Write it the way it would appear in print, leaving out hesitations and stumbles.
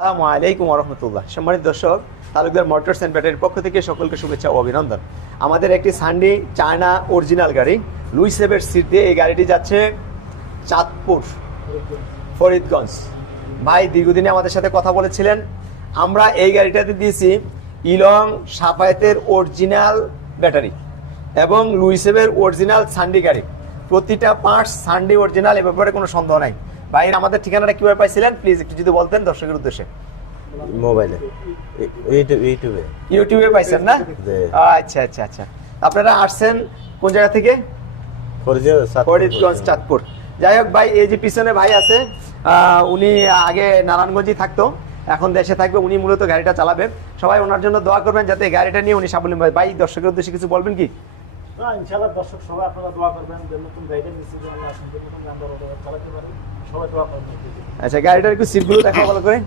আসসালামু আলাইকুম ওয়া রাহমাতুল্লাহ। সম্মানিত দর্শক, তালুকদার মোটরস অ্যান্ড ব্যাটারির পক্ষ থেকে সকলকে শুভেচ্ছা ও অভিনন্দন। আমাদের একটি সানডি চায়না অরিজিনাল গাড়ি লুই সেভের সিট দিয়ে এই গাড়িটি যাচ্ছে চাঁদপুর ফরিদগঞ্জ। ভাই দীর্ঘদিনে আমাদের সাথে কথা বলেছিলেন। আমরা এই গাড়িটাতে দিয়েছি ইলং সাফায়েতের অরিজিনাল ব্যাটারি এবং লুই সেভের অরিজিনাল সানডি গাড়ি। প্রতিটা পার্টস সানডি অরিজিনাল, এ ব্যাপারে কোনো সন্দেহ নাই। ভাই আমাদের ঠিকানাটা কিভাবে পাইছিলেন প্লিজ একটু যদি বলতেন দর্শকের উদ্দেশ্যে। মোবাইলে ইউটিউবে পাইছেন না? আচ্ছা আচ্ছা আচ্ছা। আপনারা আসছেন কোন জায়গা থেকে? ফরিদগঞ্জ চাঁদপুর। যাই হোক ভাই, এই যে পিছনে ভাই আছে, উনি আগে নারায়ণগঞ্জে থাকতো, এখন দেশে থাকবে। উনি মূলত গাড়িটা চালাবে। সবাই ওনার জন্য দোয়া করবেন যাতে গাড়িটা নিয়ে উনি স্বাবলম্বী হয়। ভাই দর্শকের উদ্দেশ্যে কিছু বলবেন কি? ইনশাআল্লাহ দর্শক সবাই আপনারা দোয়া করবেন যে নতুন গাড়িটা নিচ্ছি যেন আমরা নতুন গাড়ি চালাতে পারি, সবাই দোয়া করবেন। আচ্ছা, গাড়িটার একটু সিটগুলো দেখা ভালো করে।